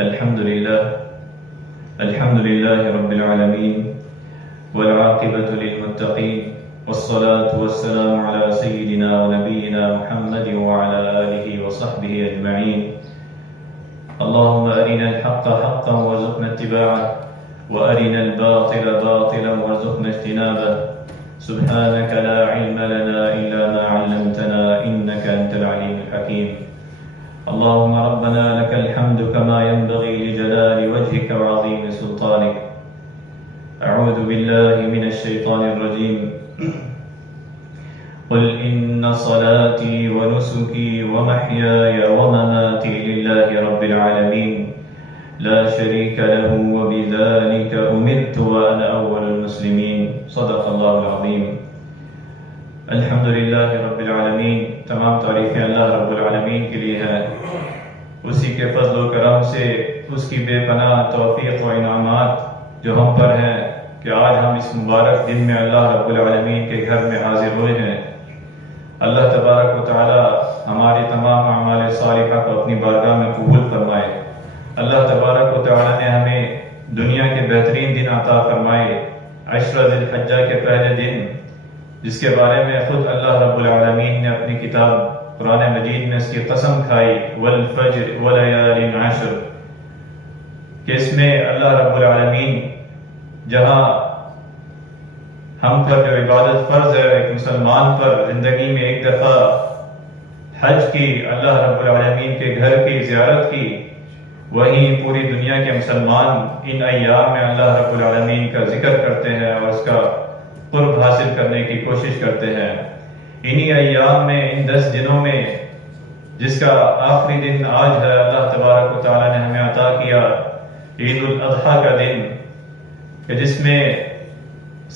الحمد لله رب العالمين والعاقبة للمتقين والصلاة والسلام على سيدنا ونبينا محمد وعلى آله وصحبه أجمعين. اللهم أرنا الحق حقا وارزقنا اتباعه وأرنا الباطل باطلا وارزقنا اجتنابه. سبحانك لا علم لنا إلا ما علمتنا إنك أنت العليم الحكيم. اللهم ربنا لك الحمد كما ينبغي لجلال وجهك وعظيم سلطانك. أعوذ بالله من الشيطان الرجيم. قل إن صلاتي ونسكي ومحياي ومماتي لله رب العالمين لا شريك له وبذلك أمرت وأنا أول المسلمين. صدق الله العظيم. الحمد للہ رب العالمین. تمام تعریفیں اللہ رب العالمین کے لیے ہیں. اسی کے فضل و کرم سے اس کی بے پناہ توفیق و انعامات جو ہم پر ہیں کہ آج ہم اس مبارک دن میں اللہ رب العالمین کے گھر میں حاضر ہوئے ہیں. اللہ تبارک و تعالی ہمارے تمام اعمال صالحہ کو اپنی بارگاہ میں قبول فرمائے. اللہ تبارک و تعالی نے ہمیں دنیا کے بہترین دن عطا فرمائے. عشر ذی الحجہ کے پہلے دن جس کے بارے میں خود اللہ رب العالمین نے اپنی کتاب قرآن مجید میں اس کی قسم کھائی والفجر ولیال عشر کہ اس میں اللہ رب العالمین جہاں ہم پر جو عبادت فرض ہے ایک مسلمان پر زندگی میں ایک دفعہ حج کی اللہ رب العالمین کے گھر کی زیارت کی، وہیں پوری دنیا کے مسلمان ان ایام میں اللہ رب العالمین کا ذکر کرتے ہیں اور اس کا قرب حاصل کرنے کی کوشش کرتے ہیں. انہی ایام میں ان 10 دنوں میں جس کا آخری دن آج ہے، اللہ تبارک و تعالی نے ہمیں عطا کیا عید الاضحیٰ کا دن کہ جس میں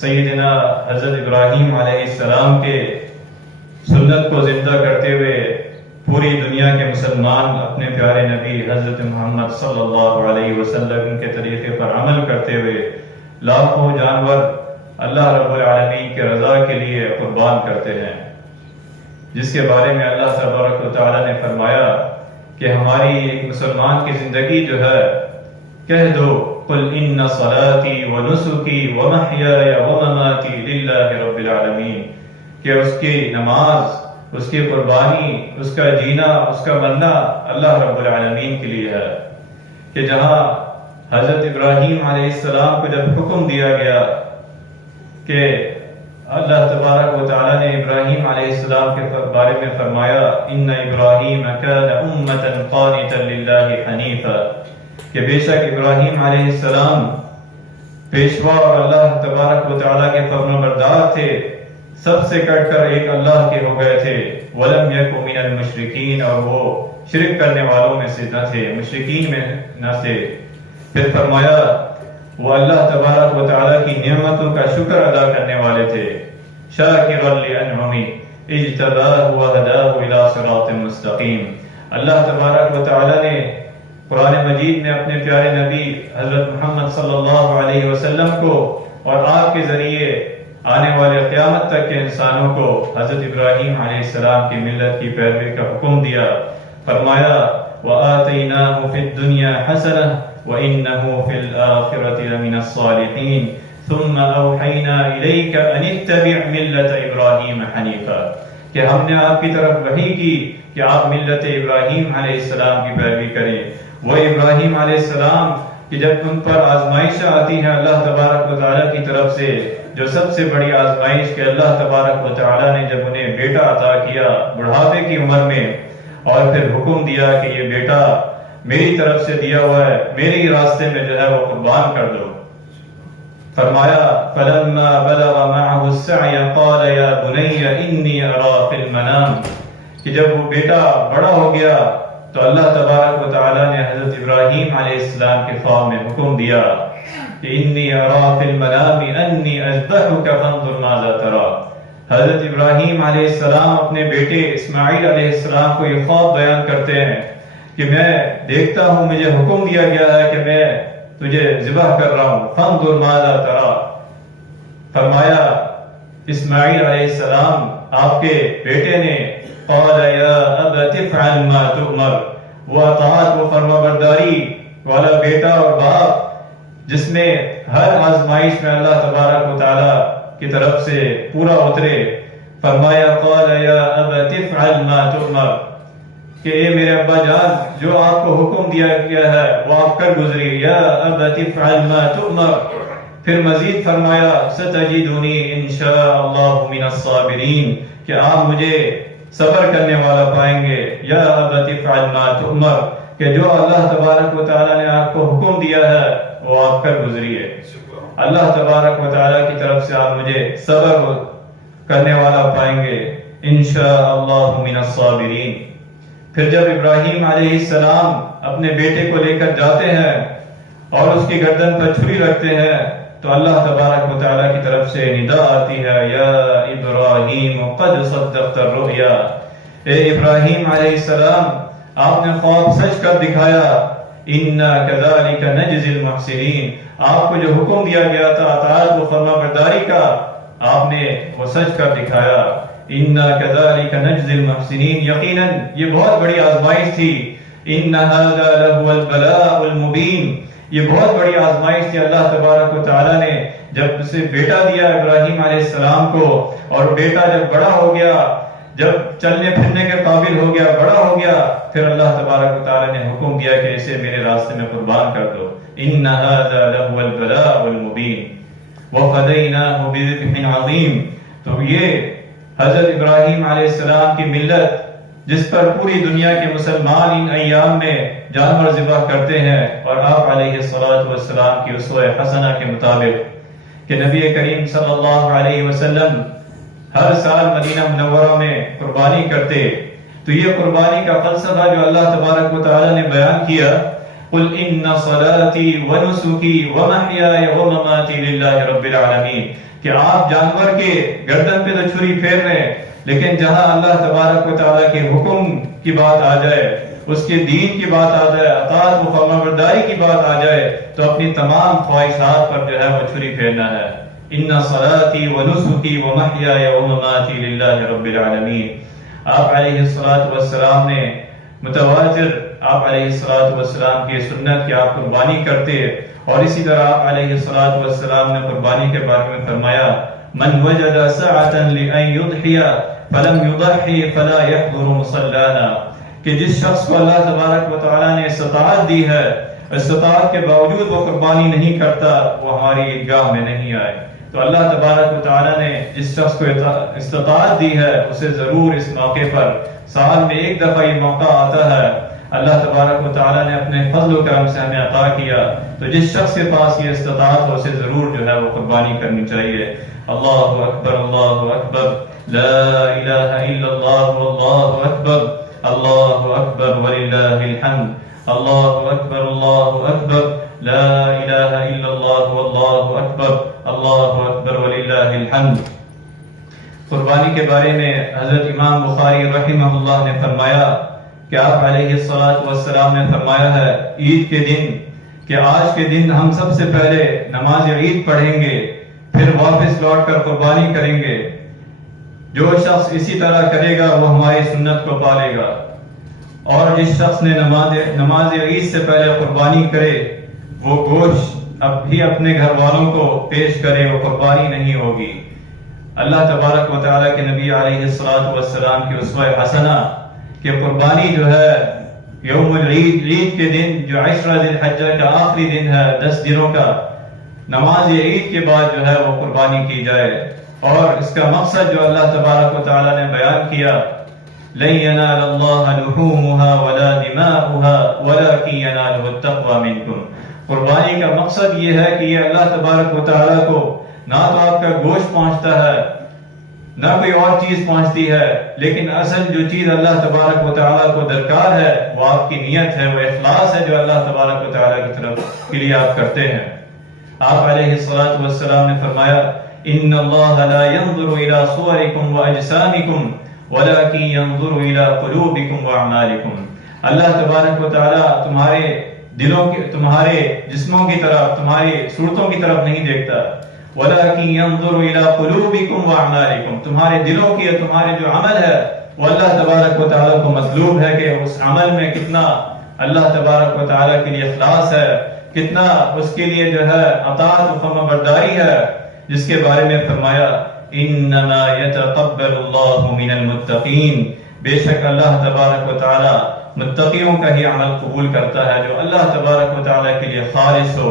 سیدنا حضرت ابراہیم علیہ السلام کے سنت کو زندہ کرتے ہوئے پوری دنیا کے مسلمان اپنے پیارے نبی حضرت محمد صلی اللہ علیہ وسلم کے طریقے پر عمل کرتے ہوئے لاکھوں جانور اللہ رب العالمین کے رضا کے لیے قربان کرتے ہیں، جس کے بارے میں اللہ تبارک و تعالی نے فرمایا کہ ہماری ایک مسلمان کی زندگی جو ہے، کہہ دو قل ان صلاتی ونسکی ومحیای ومماتی للہ رب العالمین، کہ اس کی نماز، اس کی قربانی، اس کا جینا، اس کا مرنا اللہ رب العالمین کے لیے ہے. کہ جہاں حضرت ابراہیم علیہ السلام کو جب حکم دیا گیا کہ اللہ تبارک و تعالی نے ابراہیم علیہ السلام کے بارے میں فرمایا ان ابراہیم کان امۃ قانتا للہ حنیفا، کہ بے شک ابراہیم علیہ السلام پیشوا اور اللہ تبارک و تعالی کے فرمانبردار تھے، سب سے کٹ کر ایک اللہ کے ہو گئے تھے. ولم یک من المشرکین، اور وہ شرک کرنے والوں میں سے نہ تھے، مشرکین میں نہ تھے. پھر فرمایا وہ اللہ تبارک و تعالی کی نعمتوں کا شکر ادا کرنے والے تھے. شاکرا لانعمہ اجتباہ وہداہ الی صراط مستقیم. اللہ تبارک و تعالی نے قرآن مجید میں اپنے پیارے نبی حضرت محمد صلی اللہ علیہ وسلم کو اور آپ کے ذریعے آنے والے قیامت تک کے انسانوں کو حضرت ابراہیم علیہ السلام کی ملت کی پیروی کا حکم دیا. فرمایا وآتیناہ فی الدنیا حسنہ وَإِنَّهُ فِي الْآخِرَةِ لَمِنَ الصَّالِحِينَ ثُمَّ أَوْحَيْنَا إِلَيْكَ أَنِ اتَّبِعْ مِلَّةَ إِبْرَاهِيمَ حَنِيفًا، کہ ہم نے آپ کی طرف وحی کی کہ آپ ملت ابراہیم علیہ السلام کی پیروی کریں. وہ ابراہیم علیہ السلام کہ جب ان پر آزمائشیں آتی ہیں اللہ تبارک و تعالیٰ کی طرف سے، جو سب سے بڑی آزمائش کہ اللہ تبارک و تعالیٰ نے جب انہیں بیٹا عطا کیا بڑھاپے کی عمر میں، اور پھر حکم دیا کہ یہ بیٹا میری طرف سے دیا ہوا ہے، میرے راستے میں جو ہے وہ قربان کر دو. فرمایا فَلَمَّا بَلَغَ مَعَهُ السَّعْيَ قَالَ يَا بُنَيَّ إِنِّي أَرَىٰ فِي الْمَنَامِ، کہ جب وہ بیٹا بڑا ہو گیا تو اللہ تبارک و تعالی نے حضرت ابراہیم علیہ السلام کے خواب میں حکم دیا کہ إِنِّي أَرَىٰ فِي الْمَنَامِ أَنِّي أَذْبَحُكَ فَانظُرْ مَاذَا تَرَىٰ. حضرت ابراہیم علیہ السلام اپنے بیٹے اسماعیل علیہ السلام کو یہ خواب بیان کرتے ہیں کہ میں دیکھتا ہوں، مجھے حکم دیا گیا ہے کہ میں تجھے ذبح کر رہا ہوں. فانظر ماذا ترى، فرمایا اسماعیل علیہ السلام آپ کے بیٹے نے قال یا ابت افعل ما تؤمر، وہ اطاعت و فرمانبرداری والا بیٹا اور باپ جس میں ہر آزمائش میں اللہ تبارک و تعالیٰ کی طرف سے پورا اترے، فرمایا قال یا ابت افعل ما تؤمر، کہ اے میرے ابا جان جو آپ کو حکم دیا گیا ہے وہ آپ کر گزری، یا ابت افعل ما تؤمر۔ پھر مزید فرمایا ستجدنی انشاء اللہ من الصابرین، کہ آپ مجھے صبر کرنے والا پائیں گے، یا ابت افعل ما تؤمر، کہ جو اللہ تبارک و تعالیٰ نے آپ کو حکم دیا ہے وہ آپ کر گزریے، اللہ تبارک و تعالیٰ کی طرف سے آپ مجھے صبر کرنے والا پائیں گے، انشاء اللہ من الصابرین۔ پھر جب ابراہیم علیہ السلام اپنے بیٹے کو لے کر جاتے ہیں اور اس کی گردن پر چھری رکھتے ہیں تو اللہ تبارک و تعالیٰ کی طرف سے ندا آتی ہے، یا ابراہیم قد صدقت الرؤیا، اے ابراہیم علیہ السلام آپ نے خواب سچ کر دکھایا، انا کذالک نجزی المحسنین، آپ کو جو حکم دیا گیا تھا اطاعت و فرما برداری کا آپ نے وہ سچ کر دکھایا، انا کذالک نجزی المحسنین، یقیناً یہ بہت بڑی آزمائش تھی، ان ھذا لہو البلاء المبین، یہ بہت بڑی آزمائش تھی۔ اللہ تبارک و تعالیٰ نے جب اسے بیٹا دیا ابراہیم علیہ السلام کو، اور بیٹا جب بڑا ہو گیا، جب چلنے پھرنے کے قابل ہو گیا، بڑا ہو گیا، پھر اللہ تبارک و تعالیٰ نے حکم دیا کہ اسے میرے راستے میں قربان کر دو، ان ھذا لہو البلاء المبین وفدیناہ بذبح عظیم۔ تو یہ حضرت ابراہیم علیہ السلام کی ملت جس پر پوری دنیا کے مسلمان ان ایام میں جانور ذبح کرتے ہیں، اور آپ علیہ السلام کی اسوہ حسنہ کے مطابق کہ نبی کریم صلی اللہ علیہ وسلم ہر سال مدینہ منورہ میں قربانی کرتے، تو یہ قربانی کا فلسفہ جو اللہ تبارک و تعالی نے بیان کیا، قل ان صلاتی ونسکی ومحیای ومماتی للہ رب العالمین، کہ آپ جانور کے گردن پہ تو چھری پھیر رہے ہیں، لیکن جہاں اللہ تبارک و تعالیٰ کے حکم کی بات آ جائے، اس کے دین کی بات آ جائے، اطاعت و فرمانبرداری کی بات آ جائے، تو اپنی تمام خواہشات پر جو ہے وہ چھری پھیرنا ہے۔ ان صلاتی ونسکی ومحیای ومماتی للہ رب العالمین۔ آپ علیہ السلام نے متواتر آپ علیہ السلام کی سنت کہ آپ قربانی کرتے، اور اسی طرح آپ علیہ السلام نے قربانی کے بارے میں فرمایا، من وجد سعة لأن يضحي فلم يضحي فلا يحضر مصلانا، کہ جس شخص کو اللہ تبارک و تعالیٰ نے استطاعت دی ہے، استطاعت کے باوجود وہ قربانی نہیں کرتا، وہ ہماری عیدگاہ میں نہیں آئے۔ تو اللہ تبارک و تعالیٰ نے جس شخص کو استطاعت دی ہے اسے ضرور اس موقع پر، سال میں ایک دفعہ یہ موقع آتا ہے، اللہ تبارک و تعالیٰ نے اپنے فضل و کرم سے ہمیں عطا کیا، تو جس شخص کے پاس یہ استطاعت ہو اسے ضرور جو ہے وہ قربانی کرنی چاہیے۔ اللہ اکبر، اللہ اکبر، لا الہ الا اللہ، واللہ اکبر، اللہ اکبر وللہ الحمد، اللہ اکبر، اللہ اکبر، لا الہ الا اللہ، واللہ اکبر، اللہ اکبر وللہ الحمد۔ قربانی کے بارے میں حضرت امام بخاری رحمہ اللہ نے فرمایا کہ آپ علیہ السلام نے فرمایا ہے عید کے دن کہ آج کے دن ہم سب سے پہلے نماز عید پڑھیں گے، پھر واپس لوٹ کر قربانی کریں گے، جو شخص اسی طرح کرے گا وہ ہماری سنت کو پالے گا، اور جس شخص نے نماز عید سے پہلے قربانی کرے وہ گوشت اب بھی اپنے گھر والوں کو پیش کرے، وہ قربانی نہیں ہوگی۔ اللہ تبارک و تعالیٰ کے نبی علیہ السلام کی اسوہ حسنہ کہ قربانی جو ہے یوم العید، عید کے دن جو عشرہ ذی الحجہ کا آخری دن ہے، 10 دنوں کا، نماز عید کے بعد جو ہے وہ قربانی کی جائے، اور اس کا مقصد جو اللہ تبارک و تعالیٰ نے بیان کیا، لن ينال الله لحومها ولا دماؤها ولكن يناله التقوى منكم، قربانی کا مقصد یہ ہے کہ یہ اللہ تبارک و تعالیٰ کو نہ تو آپ کا گوشت پہنچتا ہے نہ کوئی اور چیز پہنچتی ہے، لیکن اصل جو چیز اللہ تبارک و تعالیٰ کو درکار ہے وہ آپ کی نیت ہے، وہ اخلاص ہے جو اللہ تبارک و تعالیٰ کی طرف کے لیے آپ کرتے ہیں۔ آپ علیہ السلام نے فرمایا، ان اللہ لا ينظر الى صورکم واجسامکم ولكن ينظر الى قلوبکم واعمالکم، اللہ تبارک و تعالیٰ تمہارے دلوں کی، تمہارے جسموں کی طرف، تمہاری صورتوں کی طرف نہیں دیکھتا، وَلَكِنْ يَنظُرُ إِلَىٰ قُلُوبِكُمْ وَأَعْمَالِكُمْ، تمہارے دلوں کی، تمہارے جو عمل ہے وہ اللہ تبارک و تعالیٰ کو مطلوب ہے کہ اس عمل میں کتنا اللہ تبارک و تعالیٰ کے لیے اخلاص ہے، کتنا اس کے لیے جو ہے اطاعت و فرما برداری ہے، جس کے بارے میں فرمایا انما یتقبل اللہ من المتقین، بے شک اللہ تبارک و تعالیٰ متقیوں کا ہی عمل قبول کرتا ہے، جو اللہ تبارک و تعالیٰ کے لیے خالص ہو،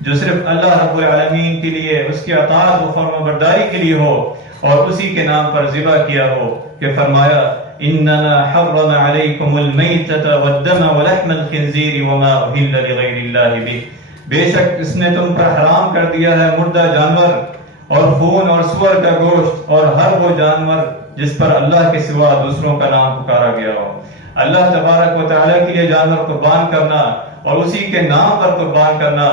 جو صرف اللہ رب العالمین کے لیے اس کی اطاعت و فرما برداری کے لیے ہو اور اسی کے نام پر ذبح کیا ہو، کہ فرمایا انما حرم علیکم المیتۃ والدم ولحم الخنزیر وما اہل لغیر اللہ بہ، بے شک اس نے تم پر حرام کر دیا ہے مردہ جانور اور خون اور سور کا گوشت اور ہر وہ جانور جس پر اللہ کے سوا دوسروں کا نام پکارا گیا ہو۔ اللہ تبارک و تعالیٰ کے لیے جانور قربان کرنا اور اسی کے نام پر قربان کرنا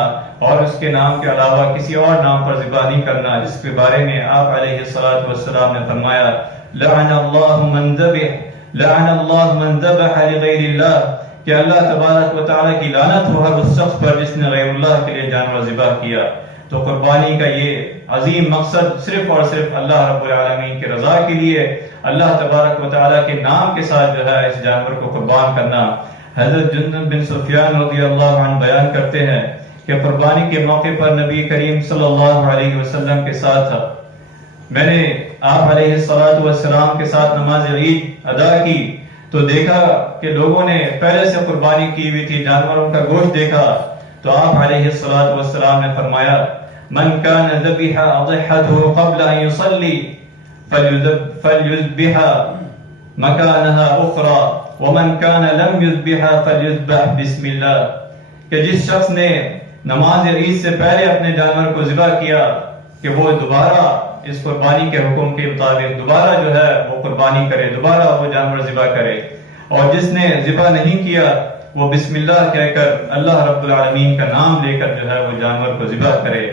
اور اس کے نام کے علاوہ کسی اور نام پر ذبح نہیں کرنا، جس کے بارے میں آپ علیہ الصلوۃ والسلام نے فرمایا لعن اللہ من ذبح لغیر اللہ، کہ اللہ تبارک و تعالیٰ کی لعنت ہو ہر اس شخص پر جس نے غیر اللہ کے لیے جانور ذبح کیا۔ تو قربانی کا یہ عظیم مقصد صرف اور صرف اللہ رب العالمین کی رضا کے لیے اللہ تبارک و تعالیٰ کے نام کے ساتھ جو ہے اس جانور کو قربان کرنا۔ حضرت جندب بن سفیان رضی اللہ عنہ بیان کرتے ہیں کہ قربانی کے موقع پر نبی کریم صلی اللہ علیہ وسلم کے ساتھ تھا، میں نے آپ علیہ الصلوۃ والسلام کے ساتھ نماز عید ادا کی تو دیکھا کہ لوگوں نے پہلے سے قربانی کی ہوئی تھی، جانوروں کا گوشت دیکھا، تو آپ علیہ الصلوۃ والسلام نے فرمایا من كان ذبح اضحته قبل ان يصلي فليذبح مكانها اخرى ومن كان لم يذبح فليذبح بسم الله، کہ جس شخص نے نماز عید سے پہلے اپنے جانور کو ذبح کیا کہ وہ دوبارہ اس قربانی کے حکم کے مطابق دوبارہ جو ہے وہ قربانی کرے، دوبارہ وہ جانور ذبح کرے، اور جس نے ذبح نہیں کیا وہ بسم اللہ کہہ کر اللہ رب العالمین کا نام لے کر جو ہے وہ جانور کو ذبح کرے۔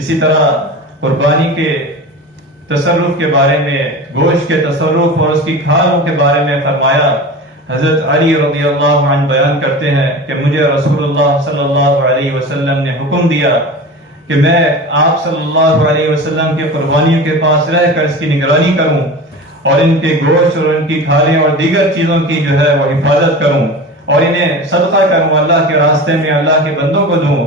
اسی طرح قربانی کے تصرف کے بارے میں، گوشت کے تصرف اور اس کی کھالوں کے بارے میں فرمایا، حضرت علی رضی اللہ عنہ بیان کرتے ہیں کہ مجھے رسول اللہ صلی اللہ علیہ وسلم نے حکم دیا کہ میں آپ صلی اللہ علیہ وسلم کے قربانیوں کے پاس رہ کر اس کی نگرانی کروں اور ان کے گوشت اور ان کی کھالیں اور دیگر چیزوں کی جو ہے وہ حفاظت کروں اور انہیں صدقہ کروں، اللہ کے راستے میں اللہ کے بندوں کو دوں،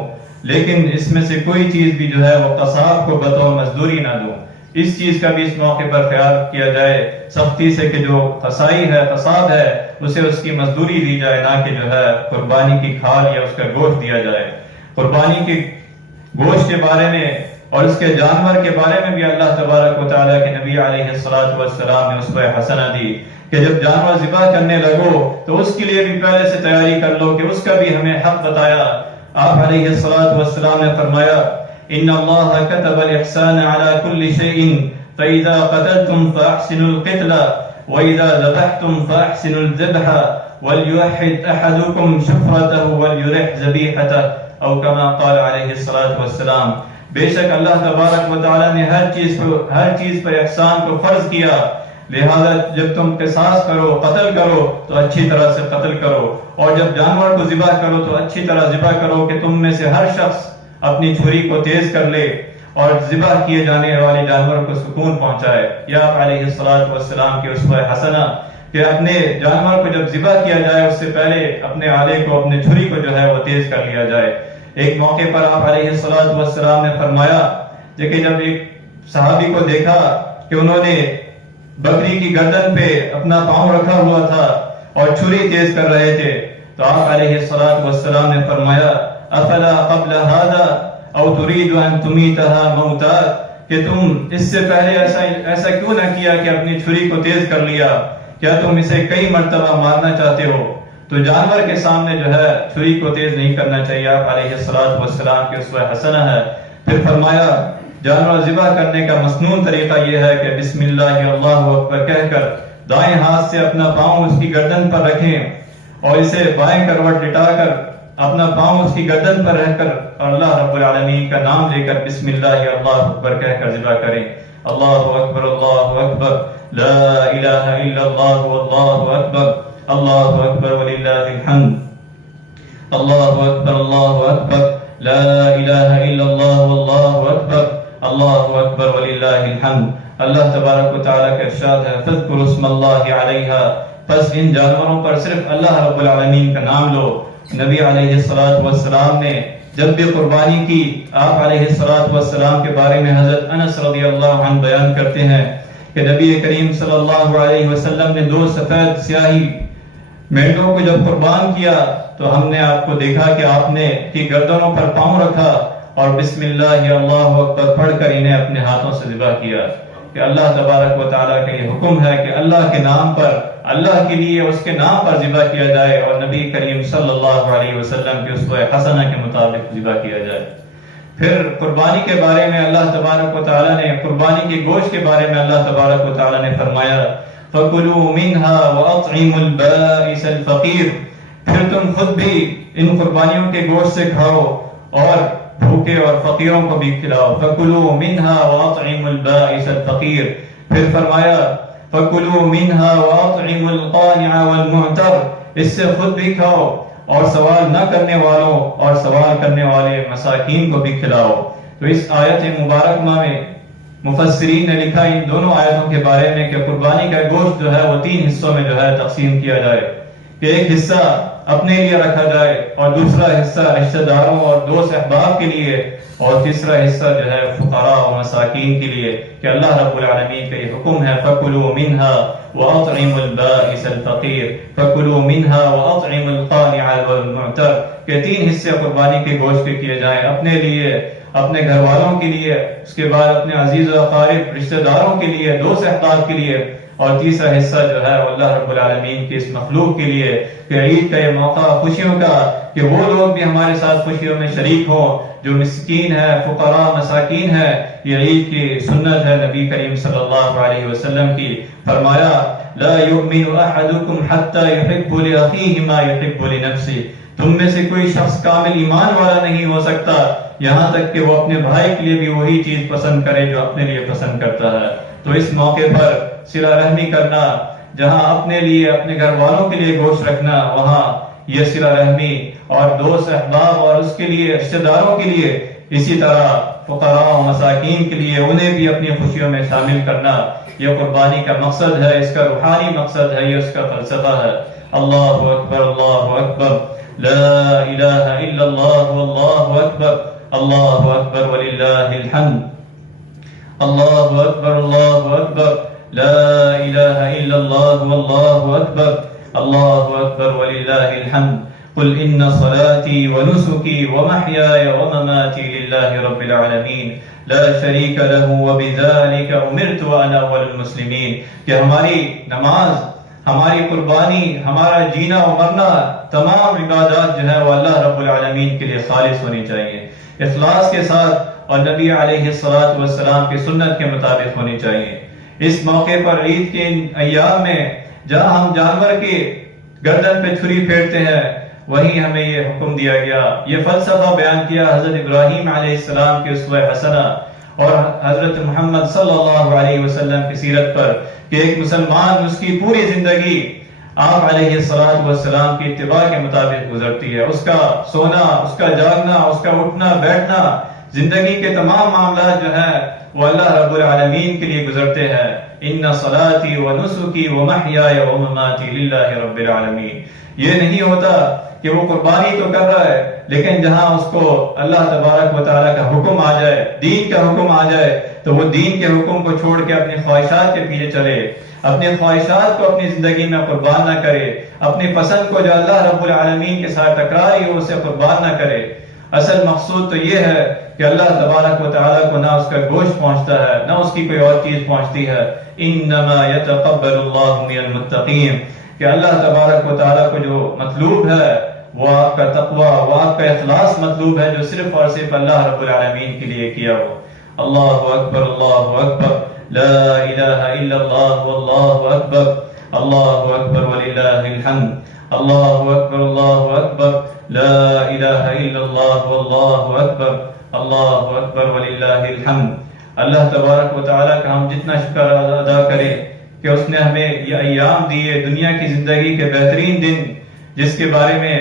لیکن اس میں سے کوئی چیز بھی جو ہے وہ قصاب کو بطور مزدوری نہ دوں۔ اس چیز کا بھی اس موقع پر خیال کیا جائے سختی سے کہ جو قصائی ہے، قصاب ہے، اسے اس کی مزدوری دی جائے، نہ کہ جو ہے قربانی کی کھال یا اس کا گوشت دیا جائے۔ قربانی کے گوشت کے بارے میں اور اس کے جانور کے بارے میں بھی اللہ تبارک و تعالیٰ کے نبی علیہ الصلوۃ والسلام نے اسوہ حسنہ دی کہ جب جانور ذبح کرنے لگو تو اس کے لیے بھی پہلے سے تیاری کر لو، کہ اس کا بھی ہمیں حق بتایا۔ آپ علیہ الصلوۃ والسلام نے فرمایا ان اللہ كتب الاحسان على كل شيء فاذا قتلتم فاحسنوا القتل واذا ذبحتم فاحسنوا الذبح وليوحد احدكم شفرته وليرح ذبيحته او كما قال علیہ الصلوۃ والسلام، بے شک اللہ تبارک و تعالی نے ہر چیز پر احسان کو فرض کیا، لہذا جب تم قصاص کرو، قتل کرو تو اچھی طرح سے قتل کرو، اور جب جانور کو ذبح کرو تو اچھی طرح ذبح کرو کہ تم میں سے ہر شخص اپنی چھری کو تیز کر لے اور ذبح کیے جانے والے جانور کو سکون پہنچائے۔ یا علیہ الصلوۃ والسلام کی اسوہ حسنہ کہ اپنے جانور کو جب ذبح کیا جائے اس سے پہلے اپنے آلے کو، اپنے چھری کو جو ہے وہ تیز کر لیا جائے۔ ایک موقع پر آپ علیہ الصلوۃ والسلام نے فرمایا کہ جب ایک صحابی کو دیکھا کہ انہوں نے بکری کی گردن پہ اپنا پاؤں رکھا ہوا تھا اور چھری تیز کر رہے تھے، تو آپ علیہ الصلوۃ والسلام نے فرمایا افلا قبل هذا او تريد ان تميتها موتا، کہ تم اس سے پہلے ایسا کیوں نہ کیا کہ اپنی چھری کو تیز کر لیا، کیا تم اسے کئی مرتبہ مارنا چاہتے ہو؟ تو جانور کے سامنے جو ہے چھری کو تیز نہیں کرنا چاہیے، آپ علیہ الصلوۃ والسلام کی اسوہ حسنہ ہے۔ پھر فرمایا جانور ذبح کرنے کا مسنون طریقہ یہ ہے کہ بسم اللہ اللہ اکبر کہہ کر دائیں ہاتھ سے اپنا پاؤں اس کی گردن پر رکھیں اور اسے بائیں کروٹ لٹا کر اپنا پاؤں اس کی گردن پر رہ کر اور اللہ رب العالمین کا نام لے کر بسم اللہ اللہ اکبر کہہ کر ذبح کریں۔ اللہ اکبر لا الہ الا اللہ واللہ اکبر، اللہ اکبر وللہ الحمد، اللہ اکبر لا الہ الا اللہ واللہ اکبر، اللہ اکبر وللہ الحمد۔ اللہ تبارک و تعالیٰ کا ارشاد ہے فاذکروا اسم اللہ علیہا، پس ان جانوروں پر صرف اللہ رب العالمین کا نام لو نبی علیہ الصلوۃ والسلام نے جب بھی قربانی کی، آپ علیہ الصلوۃ والسلام کے بارے میں حضرت انس رضی اللہ عنہ بیان کرتے ہیں کہ نبی کریم صلی اللہ علیہ وسلم نے 2 سفید سیاہی مینڈوں کو جب قربان کیا تو ہم نے آپ کو دیکھا کہ آپ نے کی گردنوں پر پاؤں رکھا اور بسم اللہ اللہ اکبر پڑھ کر انہیں اپنے ہاتھوں سے ذبح کیا، کہ اللہ تبارک و تعالیٰ کا یہ حکم ہے کہ اللہ کے نام پر، اللہ کے لیے اس کے نام پر ذبح کیا جائے اور نبی کریم صلی اللہ علیہ وسلم کی اسوہ حسنہ کے مطابق ذبح کیا جائے۔ پھر قربانی کے بارے میں اللہ تبارک و تعالیٰ نے، قربانی کے گوشت کے بارے میں اللہ تبارک و تعالیٰ نے فرمایا فَكُلُوا مِنْهَا وَأَطْعِمُوا الْبَائِسَ الْفَقِيرَ، پھر تم خود بھی ان قربانیوں کے گوشت سے کھاؤ اور بھوکے اور فقیروں کو بھی کھلاؤ۔ فَكُلُوا مِنْهَا وَأَطْعِمُوا الْبَائِسَ الْفَقِيرَ، پھر فرمایا فَكُلُوا مِنْهَا وَأَطْعِمُوا الْقَانِعَ وَالْمُعْتَرَّ، اس سے خود بھی کھاؤ اور سوال نہ کرنے والوں اور سوال کرنے والے مساکین کو بھی کھلاؤ۔ تو اس آیت مبارکہ میں مفسرین نے لکھا ان دونوں آیتوں کے بارے میں کہ قربانی کا گوشت جو ہے وہ 3 حصوں میں جو ہے تقسیم کیا جائے، کہ ایک حصہ اپنے لیے رکھا جائے اور دوسرا حصہ رشتہ داروں اور دوست احباب کے لیے اور تیسرا حصہ جو ہے فقراء و مساکین کے لیے، کہ اللہ رب العالمین کا یہ حکم ہے فَكُلُوا مِنْهَا وَأَطْعِمُوا الْبَائِسَ الْفَقِيرَ فَكُلُوا مِنْهَا وَأَطْعِمُوا الْقَانِعَ وَالْمُعْتَرَّ، کہ 3 حصے قربانی کے گوشت کے کیے جائیں، اپنے لیے، اپنے گھر والوں کے لیے، اس کے بعد اپنے عزیز و اقارب رشتہ داروں کے لیے، دوست احباب کے لیے، اور تیسرا حصہ جو ہے اللہ رب العالمین کی اس مخلوق کے لیے، کہ عید کا یہ موقع خوشیوں کا، کہ وہ لوگ بھی ہمارے ساتھ خوشیوں میں شریک ہوں جو مسکین ہے، فقراء مساکین ہے۔ یہ عید کی سنت ہے نبی کریم صلی اللہ علیہ وسلم کی۔ فرمایا لا یؤمن احدکم حتی یحب لأخیہ ما یحب لنفسہ، تم میں سے کوئی شخص کامل ایمان والا نہیں ہو سکتا یہاں تک کہ وہ اپنے بھائی کے لیے بھی وہی چیز پسند کرے جو اپنے لیے پسند کرتا ہے۔ تو اس موقع پر صلہ رحمی کرنا، جہاں اپنے لیے، اپنے گھر والوں کے لیے گوشت رکھنا، وہاں یہ صلہ رحمی اور دوست احباب اور اس کے لیے رشتہ داروں کے لیے، اسی طرح فقراء و مساکین کے لیے انہیں بھی اپنی خوشیوں میں شامل کرنا، یہ قربانی کا مقصد ہے، اس کا روحانی مقصد ہے، یہ اس کا فلسفہ ہے۔ اللہ اکبر، اللہ اکبر، لا الہ الا اللہ، واللہ اکبر، اللہ اکبر وللہ الحمد، اللہ اکبر، اللہ اکبر، لا الہ الا اللہ، واللہ اکبر، اللہ اکبر وللہ الحمد۔ قل ان صلاتي ونسكي ومحياي ومماتي لله رب العالمین لا شریک له وبذلك امرت وانا اول المسلمین، کہ ہماری نماز، ہماری قربانی، ہمارا جینا و مرنا، تمام عبادات جو ہے وہ اللہ رب العالمین کے لیے خالص ہونی چاہیے، اخلاص کے ساتھ، اور نبی علیہ الصلوۃ والسلام کی سنت کے مطابق ہونی چاہیے۔ اس موقع پر عید کے ایام میں جہاں ہم جانور کے گردن پہ چھری پھیرتے ہیں، وہیں ہمیں یہ حکم دیا گیا، یہ فلسفہ بیان کیا حضرت ابراہیم علیہ السلام کی اسوہ حسنہ اور حضرت محمد صلی اللہ علیہ وسلم کی سیرت پر، کہ ایک مسلمان اس کی پوری زندگی آپ علیہ السلام کی اتباع کے مطابق گزرتی ہے، اس کا سونا، اس کا جاگنا، اس کا اٹھنا بیٹھنا، زندگی کے تمام معاملات جو ہیں وہ اللہ رب العالمین کے لیے گزرتے ہیں۔ ان صلاتی ونسکی ومحیاي ومماتی للہ رب العالمین۔ یہ نہیں ہوتا کہ وہ قربانی تو کر رہا ہے، لیکن جہاں اس کو اللہ تبارک و تعالیٰ کا حکم آ جائے، دین کا حکم آ جائے، تو وہ دین کے حکم کو چھوڑ کے اپنی خواہشات کے پیچھے چلے، اپنی خواہشات کو اپنی زندگی میں قربان نہ کرے، اپنی پسند کو جو اللہ رب العالمین کے ساتھ ٹکرا رہی ہو اسے قربان نہ کرے۔ اصل مقصود تو یہ ہے کہ اللہ تبارک و تعالیٰ کو نہ اس کا گوشت پہنچتا ہے، نہ اس کی کوئی اور چیز پہنچتی ہے۔ انما یتقبل اللہ من المتقین، کہ اللہ تبارک و تعالیٰ کو جو مطلوب ہے وہ آپ کا تقوی، وہ آپ کا اخلاص مطلوب ہے، جو صرف اور صرف اللہ رب العالمین کے لیے کیا ہو۔ اللہ اکبر، اللہ اکبر، لا الہ الا اللہ، واللہ اکبر، اللہ اکبر وللہ الحمد، اللہ اکبر، اللہ اکبر، لا الہ الا اللہ، واللہ اکبر، اللہ اکبر وللہ الحمد۔ اللہ تبارک و تعالیٰ کا ہم جتنا شکر ادا کریں کہ اس نے ہمیں یہ ایام دیے، دنیا کی زندگی کے بہترین دن، جس کے بارے میں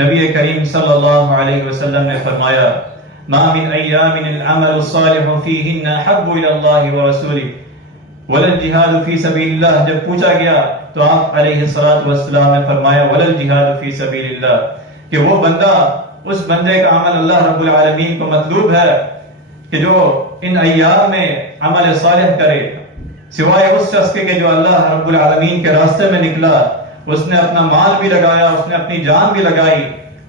نبی کریم صلی اللہ علیہ وسلم نے فرمایا ما من ایام العمل الصالح فیہن احب الی اللہ ورسولہ، ولل جہاد فی سبیل اللہ جب پوچھا گیا تو آپ علیہ الصلوۃ والسلام نے فرمایا ولل جہاد فی سبیل اللہ کہ وہ بندہ اس بندے کا عمل اللہ رب العالمین کو مطلوب ہے کہ جو ان ایام میں عمل صالح کرے، سوائے اس شخص کے کہ جو اللہ رب العالمین کے راستے میں نکلا، اس نے اپنا مال بھی لگایا، اس نے اپنی جان بھی لگائی،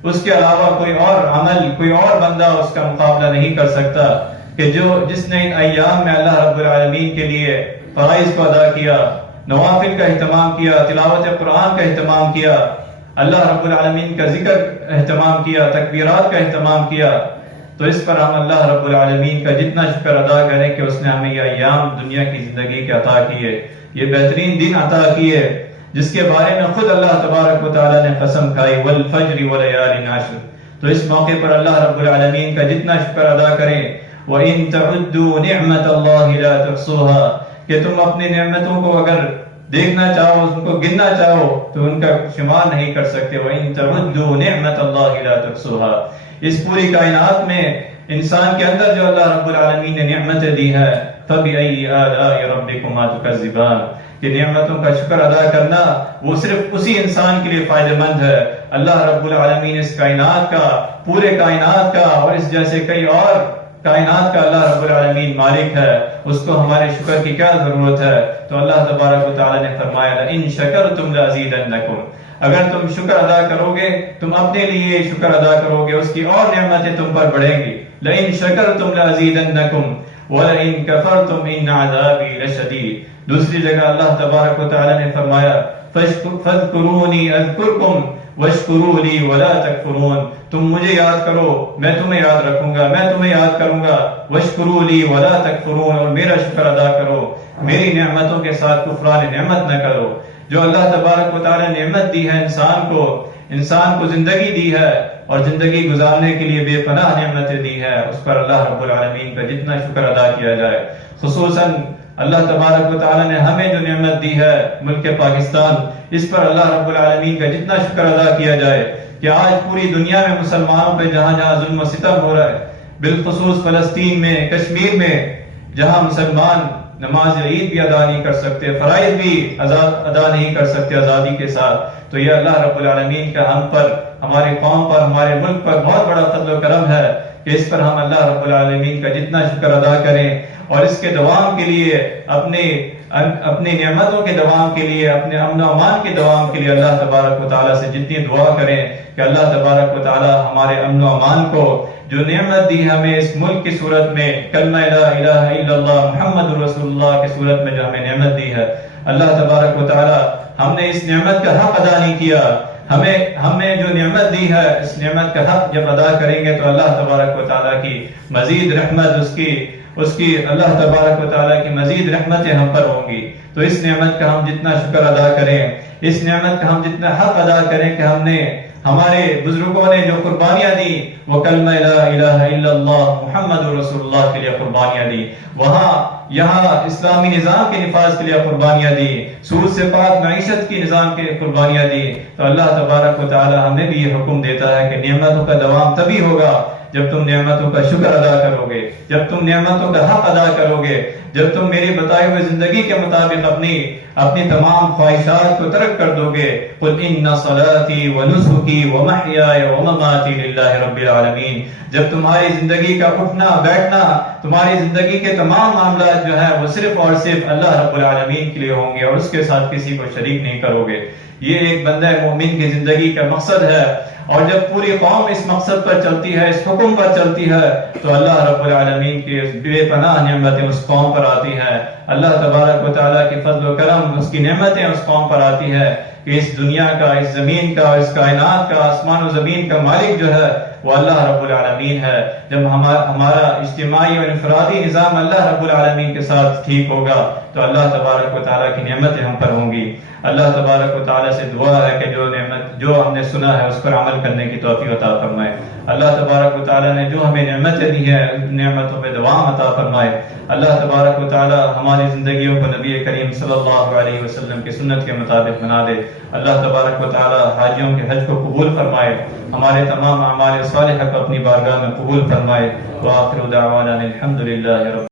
اس کے علاوہ کوئی اور عمل، کوئی اور بندہ اس کا مقابلہ نہیں کر سکتا کہ جس نے ان ایام میں اللہ رب العالمین کے لیے فرائض کو ادا کیا، نوافل کا اہتمام کیا، تلاوت قرآن کا اہتمام کیا، اللہ رب العالمین کا ذکر اہتمام کیا، تکبیرات کا اہتمام کیا، تو اس پر ہم اللہ رب العالمین کا جتنا شکر ادا کریں کہ اس نے ہمیں یہ ایام دنیا کی زندگی کے عطا کیے، یہ بہترین دن عطا کیے جس کے بارے میں خود اللہ تبارک و تعالیٰ نے قسم کھائی والفجر ولیال عشر۔ تو اس موقع پر اللہ رب العالمین کا جتنا شکر ادا کریں، وَإِن تَعُدُّوا نِعْمَةَ اللَّهِ لَا تُحْصُوهَا کہ تم اپنی نعمتوں کو اگر دیکھنا چاہو، ان کو گننا چاہو تو ان کا شمار نہیں کر سکتے۔ وَإِن تَعُدُّوا نِعْمَةَ اللَّهِ لَا تُحْصُوهَا اس پوری کائنات میں انسان کے اندر جو اللہ رب العالمین نے نعمتیں دی ہے، فَبِأَيِّ آلَاءِ رَبِّكُمَا تُكَذِّبَانِ کہ نعمتوں کا شکر ادا کرنا وہ صرف اسی انسان کے لیے فائدہ مند ہے۔ اللہ رب العالمین اس کائنات کا، پورے کائنات کا اور اس جیسے کئی اور کائنات کا اللہ رب العالمین مالک ہے، اس کو ہمارے شکر کی کیا ضرورت ہے؟ تو اللہ تبارک و تعالی نے فرمایا لَإِن شَكَرْتُمْ لَأَزِيدَنَّكُمْ اگر تم شکر ادا کرو گے، تم اپنے لیے شکر ادا کرو گے، اس کی اور نعمتیں تم پر بڑھیں گی۔ لَإِن شَكَرْتُمْ لَأَزِيدَنَّكُمْ وَلَئِن كَفَرْتُمْ إِنَّ عَذَابِي لَشَدِيدٌ دوسری جگہ اللہ تبارک و تعالی نے فرمایا فَاذْكُرُونِي أَذْكُرْكُمْ وَاشْكُرُوا لِي وَلَا تَكْفُرُونَ تم مجھے یاد کرو، میں تمہیں یاد رکھوں گا، میں تمہیں یاد کروں گا، وَاشْكُرُوا لِي وَلَا تَكْفُرُونَ اور میرا شکر ادا کرو، میری نعمتوں کے ساتھ کفران نعمت نہ کرو۔ جو اللہ تبارک و تعالی نے نعمت دی ہے انسان کو زندگی دی ہے اور زندگی گزارنے کے لیے بے پناہ نعمتیں دی ہے، اس پر اللہ رب العالمین کا جتنا شکر ادا کیا جائے۔ خصوصاً اللہ تبارک و تعالی نے ہمیں جو نعمت دی ہے ملک پاکستان، اس پر اللہ رب العالمین کا جتنا شکر ادا کیا جائے کہ آج پوری دنیا میں مسلمانوں پہ جہاں جہاں ظلم و ستم ہو رہا ہے، بالخصوص فلسطین میں، کشمیر میں، جہاں مسلمان نماز عید بھی ادا نہیں کر سکتے، فرائض بھی ادا نہیں کر سکتے آزادی کے ساتھ، تو یہ اللہ رب العالمین کا ہم پر، ہماری قوم پر، ہمارے ملک پر بہت بڑا فضل و کرم ہے کہ اس پر ہم اللہ رب العالمین کا جتنا شکر ادا کریں اور اس کے دوام کے لیے، اپنی نعمتوں کے دوام کے لیے، اپنے امن و امان کے دوام کے لیے اللہ تبارک و تعالیٰ سے جتنی دعا کریں کہ اللہ تبارک و تعالیٰ ہمارے امن و امان کو، جو نعمت دی ہمیں اس ملک کی صورت میں، کلمہ لا الہ الا اللہ محمد رسول اللہ کی صورت میں جو ہمیں نعمت دی ہے، اللہ تبارک و تعالیٰ ہم نے اس نعمت کا حق ادا نہیں کیا، ہمیں جو نعمت دی ہے اس نعمت کا حق جب ادا کریں گے تو اللہ تبارک و تعالیٰ کی مزید رحمت، اس کی اللہ تبارک و تعالیٰ کی مزید رحمتیں ہم پر ہوں گی۔ تو اس نعمت کا ہم جتنا شکر ادا کریں، اس نعمت کا ہم جتنا حق ادا کریں کہ ہمارے بزرگوں نے جو قربانیاں دی وہ کلمہ لا الہ الا اللہ محمد رسول اللہ کے لیے قربانیاں دی، یہاں اسلامی نظام کے نفاذ کے لیے قربانیاں دی، سود سے پاک معیشت کی نظام کے قربانیاں دی، تو اللہ تبارک و تعالی ہمیں بھی یہ حکم دیتا ہے کہ نعمتوں کا دوام تبھی ہوگا جب تم نعمتوں کا شکر ادا کرو گے، جب تم نعمتوں کا حق ادا کرو گے، جب تم میری بتائے ہوئے زندگی کے مطابق اپنی تمام خواہشات کو ترک کر دو گے۔ قل ان صلاتي ونسكي ومحياي ومماتي لله رب العالمین، جب تمہاری زندگی کا اٹھنا بیٹھنا، تمہاری زندگی کے تمام معاملات جو ہے وہ صرف اور صرف اللہ رب العالمین کے لیے ہوں گے اور اس کے ساتھ کسی کو شریک نہیں کرو گے، یہ ایک بندہ مومن کی زندگی کا مقصد ہے۔ اور جب پوری قوم اس مقصد پر چلتی ہے، اس حکم پر چلتی ہے، تو اللہ رب العالمین کی بے پناہ نعمتیں اس قوم پر آتی ہیں، اللہ تبارک و تعالیٰ کی فضل و کرم، اس کی نعمتیں اس قوم پر آتی ہے کہ اس دنیا کا، اس زمین کا، اس کائنات کا، آسمان و زمین کا مالک جو ہے وہ اللہ رب العالمین ہے۔ جب ہمارا اجتماعی اور انفرادی نظام اللہ رب العالمین کے ساتھ ٹھیک ہوگا تو اللہ تبارک و تعالیٰ کی نعمتیں ہم پر ہوں گی۔ اللہ تبارک و تعالیٰ سے دعا ہے کہ جو ہم نے سنا ہے اس پر عمل کرنے کی توفیق عطا فرمائے۔ اللہ تبارک و تعالیٰ نے جو ہمیں نعمتیں دی ہیں نعمتوں پہ دوام عطا فرمائے۔ اللہ تبارک و تعالیٰ ہماری زندگیوں کو نبی کریم صلی اللہ علیہ وسلم کی سنت کے مطابق بنا دے۔ اللہ تبارک و تعالیٰ حاجیوں کے حج کو قبول فرمائے، ہمارے تمام اعمال صالحہ کو اپنی بارگاہ میں قبول فرمائے۔ وآخر دعوانا الحمد للہ رب